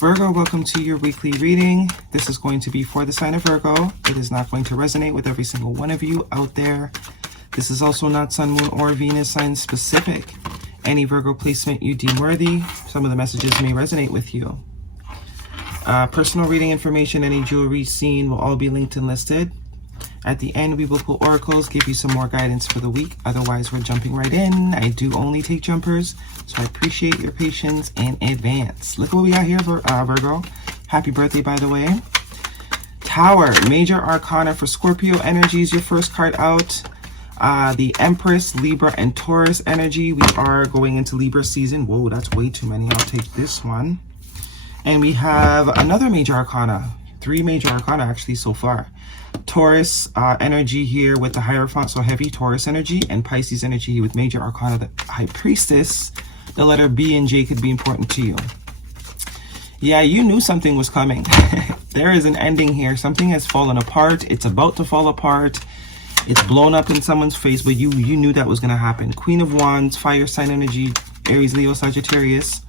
Virgo, welcome to your weekly reading. This is going to be for the sign of Virgo. It is not going to resonate with every single one of you out there. This is also not Sun, Moon, or Venus sign specific. Any Virgo placement you deem worthy, some of the messages may resonate with you. Personal reading information, any jewelry seen will all be linked and listed. At the end, we will pull oracles, give you some more guidance for the week. Otherwise, we're jumping right in. I do only take jumpers, so I appreciate your patience in advance. Look what we got here, Virgo. Happy birthday, by the way. Tower, major arcana for Scorpio energies. Your first card out. The Empress, Libra, and Taurus energy. We are going into Libra season. Whoa, that's way too many. I'll take this one. And we have another major arcana. 3 major arcana, actually, so far. Taurus energy here with the Hierophant, so heavy Taurus energy, and Pisces energy with major arcana, the High Priestess. The letter B and J could be important to you. Yeah, you knew something was coming. There is an ending here. Something has fallen apart. It's about to fall apart. It's blown up in someone's face, but you knew that was going to happen. Queen of Wands, fire sign energy, Aries, Leo, Sagittarius.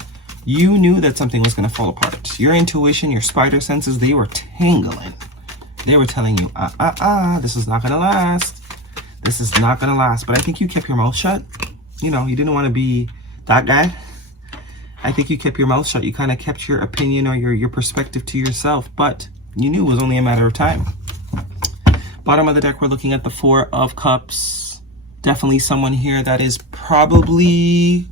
You knew that something was going to fall apart. Your intuition, your spider senses, they were tingling. They were telling you, this is not going to last. This is not going to last. But I think you kept your mouth shut. You know, you didn't want to be that guy. I think you kept your mouth shut. You kind of kept your opinion or your perspective to yourself. But you knew it was only a matter of time. Bottom of the deck, we're looking at the 4 of Cups. Definitely someone here that is probably...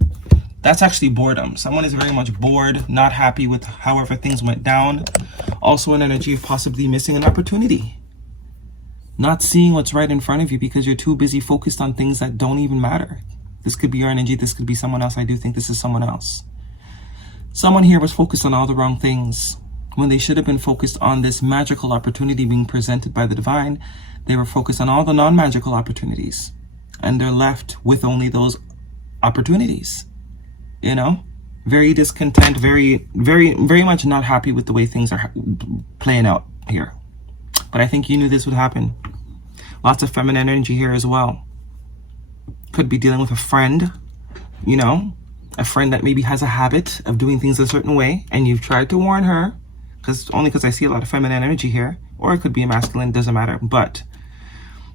That's actually boredom. Someone is very much bored, not happy with however things went down. Also an energy of possibly missing an opportunity. Not seeing what's right in front of you because you're too busy focused on things that don't even matter. This could be your energy. This could be someone else. I do think this is someone else. Someone here was focused on all the wrong things. When they should have been focused on this magical opportunity being presented by the divine, they were focused on all the non-magical opportunities. And they're left with only those opportunities. You know, very discontent, very much not happy with the way things are playing out here. But I think you knew this would happen. Lots of feminine energy here as well. Could be dealing with a friend, you know, a friend that maybe has a habit of doing things a certain way, and you've tried to warn her, because I see a lot of feminine energy here, or it could be a masculine, doesn't matter. But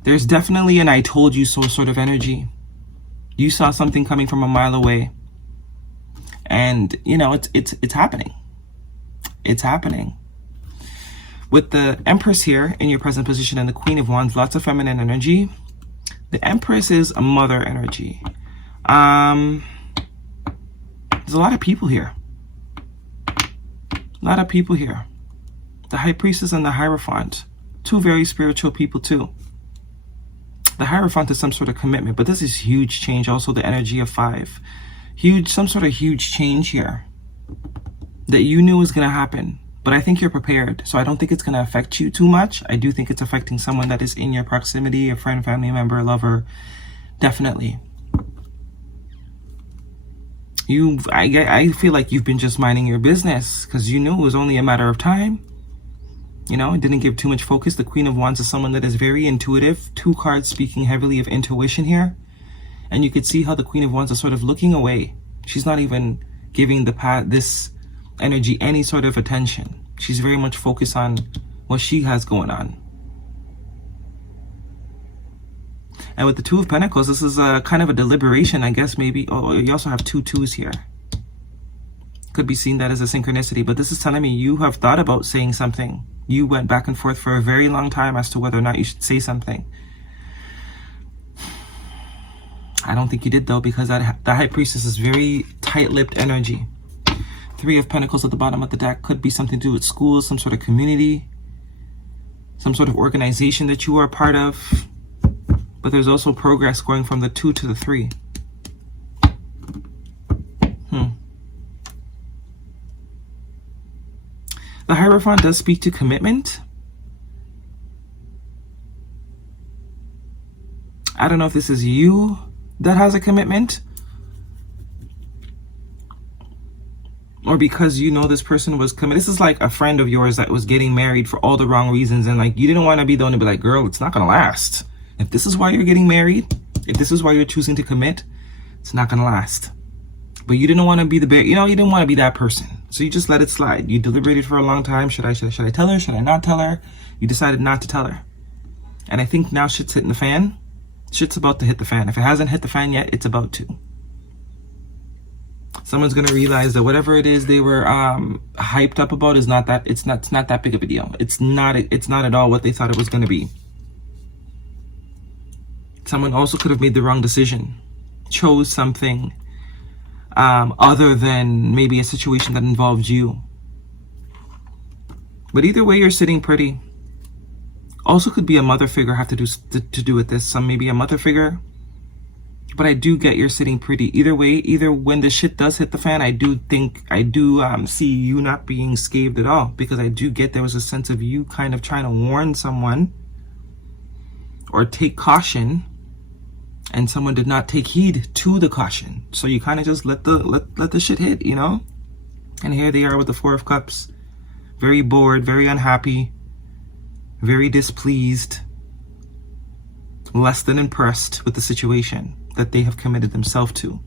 there's definitely an I told you so sort of energy. You saw something coming from a mile away. And, you know, it's happening. It's happening. With the Empress here in your present position and the Queen of Wands, lots of feminine energy. The Empress is a mother energy. There's a lot of people here. A lot of people here. The High Priestess and the Hierophant. 2 very spiritual people too. The Hierophant is some sort of commitment, but this is huge change. Also the energy of 5. Some sort of huge change here that you knew was going to happen, but I think you're prepared. So I don't think it's going to affect you too much. I do think it's affecting someone that is in your proximity, a friend, family member, lover, definitely. I feel like you've been just minding your business because you knew it was only a matter of time. You know, it didn't give too much focus. The Queen of Wands is someone that is very intuitive. 2 cards speaking heavily of intuition here. And you could see how the Queen of Wands is sort of looking away. She's not even giving this energy any sort of attention. She's very much focused on what she has going on. And with the 2 of Pentacles, this is a kind of a deliberation, I guess, maybe. Oh, you also have 2 2s here. Could be seen that as a synchronicity. But this is telling me you have thought about saying something. You went back and forth for a very long time as to whether or not you should say something. I don't think you did, though, because the High Priestess is very tight-lipped energy. 3 of Pentacles at the bottom of the deck could be something to do with schools, some sort of community, some sort of organization that you are a part of. But there's also progress going from the 2 to the 3. The Hierophant does speak to commitment. I don't know if this is you that has a commitment, or because you know this person was committed. This is like a friend of yours that was getting married for all the wrong reasons, and like you didn't want to be the one to be like, girl, it's not gonna last. If this is why you're getting married, if this is why you're choosing to commit, it's not gonna last. But you didn't want to be the bear, you know, you didn't want to be that person. So you just let it slide. You deliberated for a long time. Should I tell her? Should I not tell her? You decided not to tell her. And I think now shit's hitting the fan. Shit's about to hit the fan. If it hasn't hit the fan yet, it's about to. Someone's gonna realize that whatever it is they were hyped up about is not that. It's not that big of a deal. It's not at all what they thought it was gonna be. Someone also could have made the wrong decision, chose something other than maybe a situation that involved you. But either way, you're sitting pretty. Also could be a mother figure have to do with this. Some maybe a mother figure. But I do get you're sitting pretty. Either way, either when the shit does hit the fan, I do see you not being scathed at all. Because I do get there was a sense of you kind of trying to warn someone or take caution, and someone did not take heed to the caution. So you kind of just let the shit hit, you know? And here they are with the Four of Cups. Very bored, very unhappy, very displeased, less than impressed with the situation that they have committed themselves to.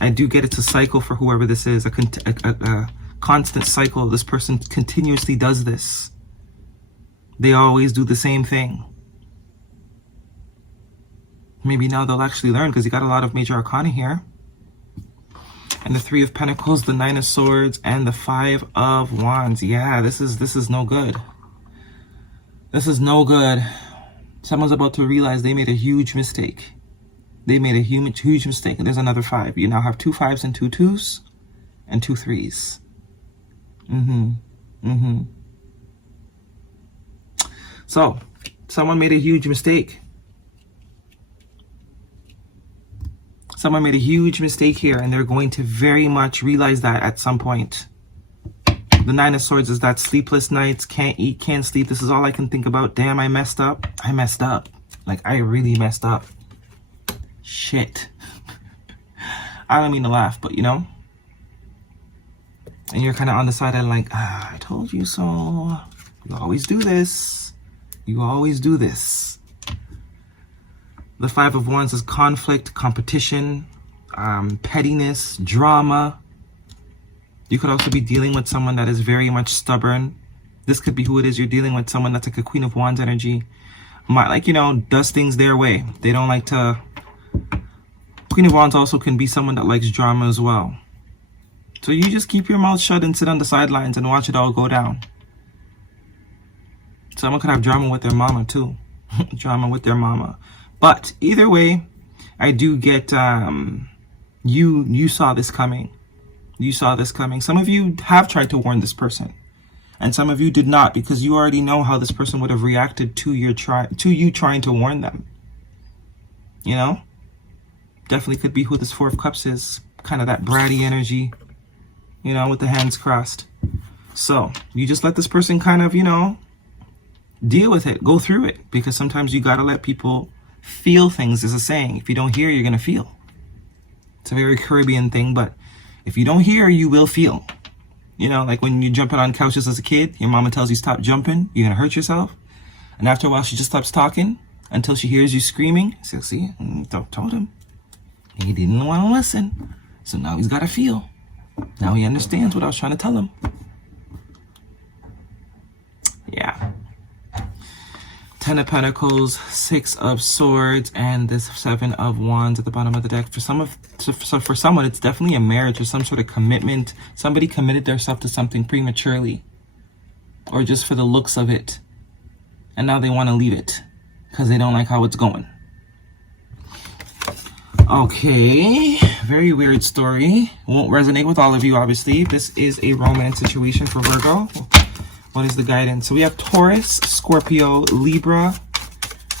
I do get it's a cycle for whoever this is, a constant cycle. This person continuously does this. They always do the same thing. Maybe now they'll actually learn, because you got a lot of major arcana here. And the Three of Pentacles, the Nine of Swords, and the Five of Wands. Yeah, this is no good. This is no good. Someone's about to realize they made a huge mistake. They made a huge mistake. And there's another 5. You now have 2 5s and 2 2s and 2 3s. So, someone made a huge mistake. Someone made a huge mistake here, and they're going to very much realize that at some point. The Nine of Swords is that sleepless nights, can't eat, can't sleep. This is all I can think about. Damn, I messed up. I messed up. Like, I really messed up. Shit. I don't mean to laugh, but you know? And you're kind of on the sideline like, I told you so. You always do this. You always do this. The Five of Wands is conflict, competition, pettiness, drama. You could also be dealing with someone that is very much stubborn. This could be who it is. You're dealing with someone that's like a Queen of Wands energy. Like, you know, does things their way. They don't like to... Queen of Wands also can be someone that likes drama as well. So you just keep your mouth shut and sit on the sidelines and watch it all go down. Someone could have drama with their mama too. Drama with their mama. But either way, I do get you saw this coming. You saw this coming. Some of you have tried to warn this person, and some of you did not, because you already know how this person would have reacted to you trying to warn them. You know? Definitely could be who this Four of Cups is. Kind of that bratty energy, you know, with the hands crossed. So you just let this person kind of, you know, deal with it, go through it, because sometimes you got to let people feel things. Is a saying, if you don't hear, you're going to feel. It's a very Caribbean thing, but if you don't hear, you will feel. You know, like when you're jumping on couches as a kid, your mama tells you stop jumping, you're going to hurt yourself. And after a while, she just stops talking until she hears you screaming. So see, told him. He didn't want to listen. So now he's got to feel. Now he understands what I was trying to tell him. Yeah. 10 of Pentacles, 6 of Swords, and this 7 of Wands at the bottom of the deck. For someone, it's definitely a marriage or some sort of commitment. Somebody committed themselves to something prematurely, or just for the looks of it, and now they want to leave it because they don't like how it's going. Okay, very weird story. Won't resonate with all of you, obviously. This is a romance situation for Virgo. What is the guidance? So we have Taurus, Scorpio, Libra,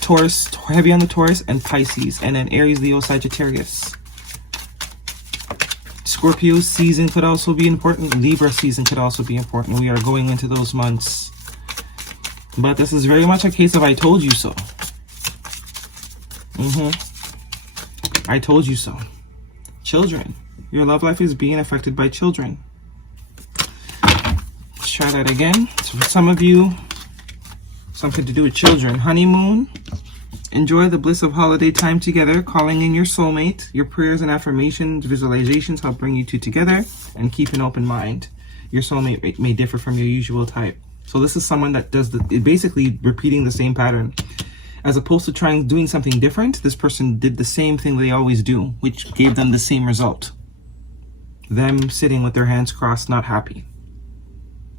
Taurus, heavy on the Taurus, and Pisces. And then Aries, Leo, Sagittarius. Scorpio season could also be important. Libra season could also be important. We are going into those months. But this is very much a case of I told you so. I told you so. Children. Your love life is being affected by children. Let's try that again. So for some of you, something to do with children. Honeymoon Enjoy the bliss of holiday time together, calling in your soulmate. Your prayers and affirmations, visualizations help bring you two together, and keep an open mind. Your soulmate may differ from your usual type. So this is someone that does basically repeating the same pattern. As opposed to doing something different, this person did the same thing they always do, which gave them the same result. Them sitting with their hands crossed, not happy.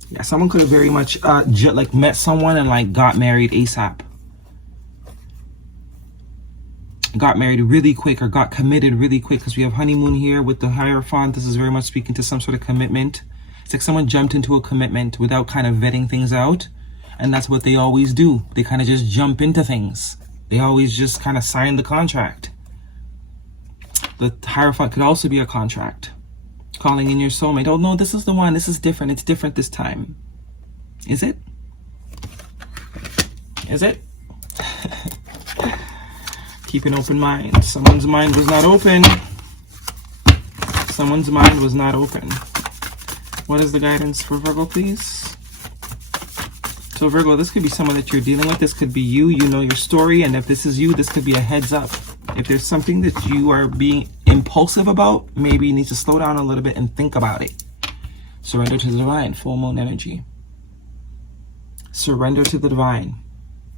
Yeah, someone could have very much like met someone and like got married ASAP. Got married really quick or got committed really quick, because we have honeymoon here with the Hierophant. This is very much speaking to some sort of commitment. It's like someone jumped into a commitment without kind of vetting things out. And that's what they always do. They kind of just jump into things. They always just kind of sign the contract. The Hierophant could also be a contract. Calling in your soulmate. Oh no, this is the one. This is different. It's different this time. Is it? Is it? Keep an open mind. Someone's mind was not open. Someone's mind was not open. What is the guidance for Virgo, please? So Virgo, this could be someone that you're dealing with. This could be you. You know your story. And if this is you, this could be a heads up. If there's something that you are being impulsive about, maybe you need to slow down a little bit and think about it. Surrender to the divine. Full moon energy. Surrender to the divine.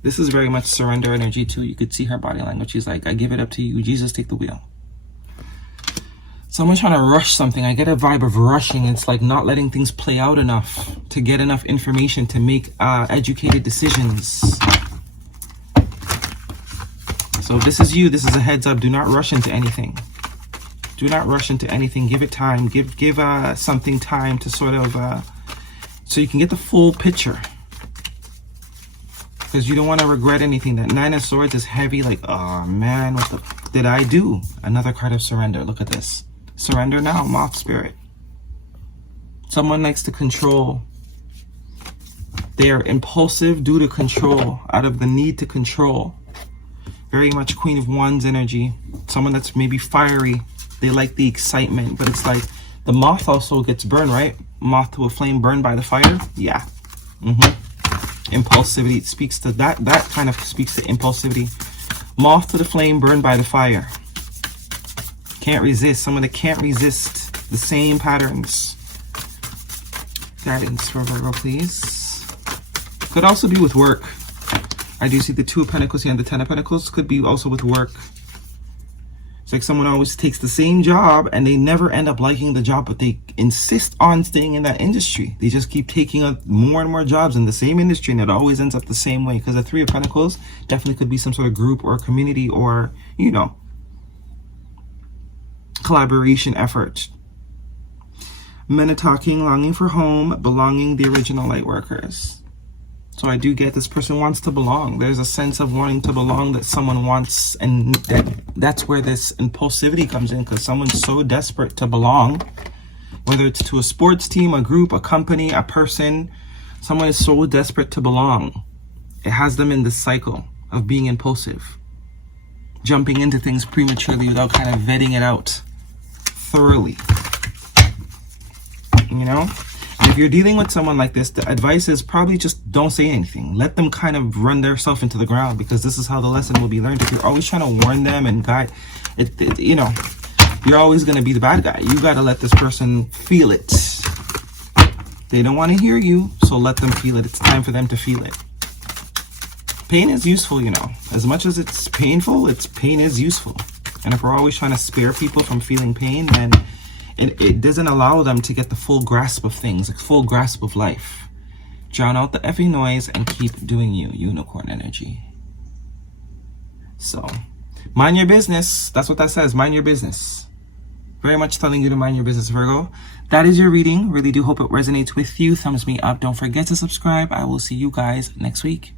This is very much surrender energy too. You could see her body language. She's like, I give it up to you. Jesus, take the wheel. Someone's trying to rush something. I get a vibe of rushing. It's like not letting things play out enough to get enough information to make educated decisions. So if this is you, this is a heads up. Do not rush into anything. Do not rush into anything. Give it time. Give something time to sort of, so you can get the full picture. Because you don't want to regret anything. That Nine of Swords is heavy. Like, oh man, what the did I do? Another card of surrender. Look at this. Surrender now, moth spirit. Someone likes to control. They are impulsive due to control, out of the need to control. Very much Queen of Wands energy. Someone that's maybe fiery. They like the excitement, but it's like the moth also gets burned, right? Moth to a flame burned by the fire. Yeah. Impulsivity. It speaks to that. That kind of speaks to impulsivity. Moth to the flame burned by the fire. Can't resist. Someone that can't resist the same patterns. Guidance for Virgo, please. Could also be with work. I do see the Two of Pentacles here and the Ten of Pentacles. Could be also with work. It's like someone always takes the same job and they never end up liking the job, but they insist on staying in that industry. They just keep taking on more and more jobs in the same industry, and it always ends up the same way. Because the Three of Pentacles definitely could be some sort of group or community or, you know, collaboration effort. Men are talking, longing for home, belonging, the original light workers. So I do get this person wants to belong. There's a sense of wanting to belong that someone wants, and that's where this impulsivity comes in, because someone's so desperate to belong, whether it's to a sports team, a group, a company, a person. Someone is so desperate to belong. It has them in this cycle of being impulsive, jumping into things prematurely without kind of vetting it out thoroughly. You know? And if you're dealing with someone like this, the advice is probably just don't say anything. Let them kind of run themselves into the ground, because this is how the lesson will be learned. If you're always trying to warn them and guide, you know, you're always going to be the bad guy. You got to let this person feel it. They don't want to hear you, so let them feel it. It's time for them to feel it. Pain is useful, you know. As much as it's painful, pain is useful. And if we're always trying to spare people from feeling pain, then it doesn't allow them to get the full grasp of things, like full grasp of life. Drown out the effing noise and keep doing you, unicorn energy. So, mind your business. That's what that says, mind your business. Very much telling you to mind your business, Virgo. That is your reading. Really do hope it resonates with you. Thumbs me up. Don't forget to subscribe. I will see you guys next week.